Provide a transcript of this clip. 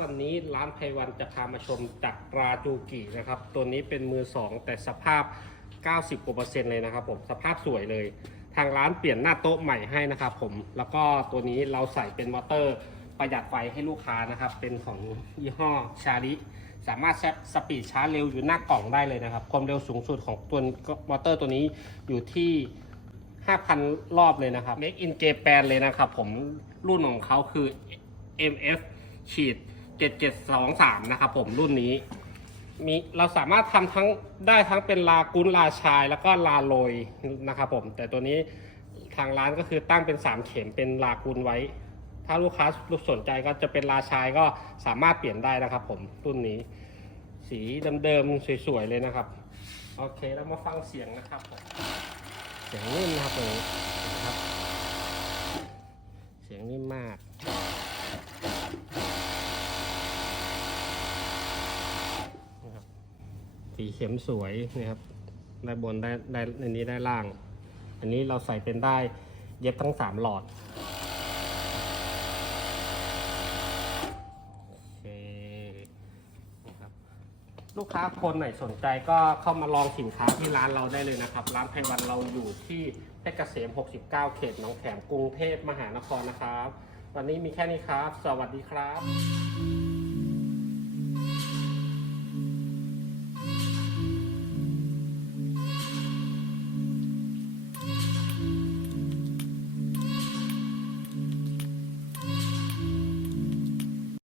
วันนี้ร้านไพวันจะพามาชมจากราจูกินะครับ ตัวนี้เป็นมือสองแต่สภาพ 90กว่าเปอร์เซ็นต์เลยนะครับผมสภาพสวยเลย ทางร้านเปลี่ยนหน้าโต๊ะใหม่ให้นะครับผมแล้วก็ตัวนี้เราใส่เป็นมอเตอร์ประหยัดไฟให้ลูกค้านะครับ เป็นของยี่ห้อชาริสามารถแซปสปีดชาร์จเร็วอยู่หน้ากล่องได้เลยนะครับ ความเร็วสูงสุดของตัวมอเตอร์ตัวนี้อยู่ที่ 5,000 รอบเลยนะครับ Make in Japan เลยนะครับผมรุ่นของเขาคือ MF ฉีด 7723 นะครับผมรุ่นนี้ มีเราสามารถทำทั้งได้ทั้งเป็นลากุนลาชายแล้วก็ลาโรยนะครับผม แต่ตัวนี้ทางร้านก็คือตั้งเป็น 3 เข็มเป็นลากุนไว้ ถ้าลูกค้าสนใจก็จะเป็นลาชายก็สามารถเปลี่ยนได้นะครับผมรุ่นนี้ สีเดิมๆสวยๆเลยนะครับ โอเคแล้วมาฟังเสียงนะครับผมเสียงนิ่มนะครับตรงนี้นะครับ เสียงนิ่มมาก นะครับ สีเข็มสวยนะครับได้บนได้ได้ในนี้ได้ล่าง อันนี้เราใส่เป็นได้เย็บทั้งสามหลอดโอเคนะครับลูกค้าคนไหนสนใจก็เข้ามาลองสินค้าที่ร้านเราได้เลยนะครับ ร้านไพวันเราอยู่ที่เพชรเกษม 69 เขตหนองแขมกรุงเทพมหานครนะครับ วันนี้มีแค่นี้ครับ สวัสดีครับ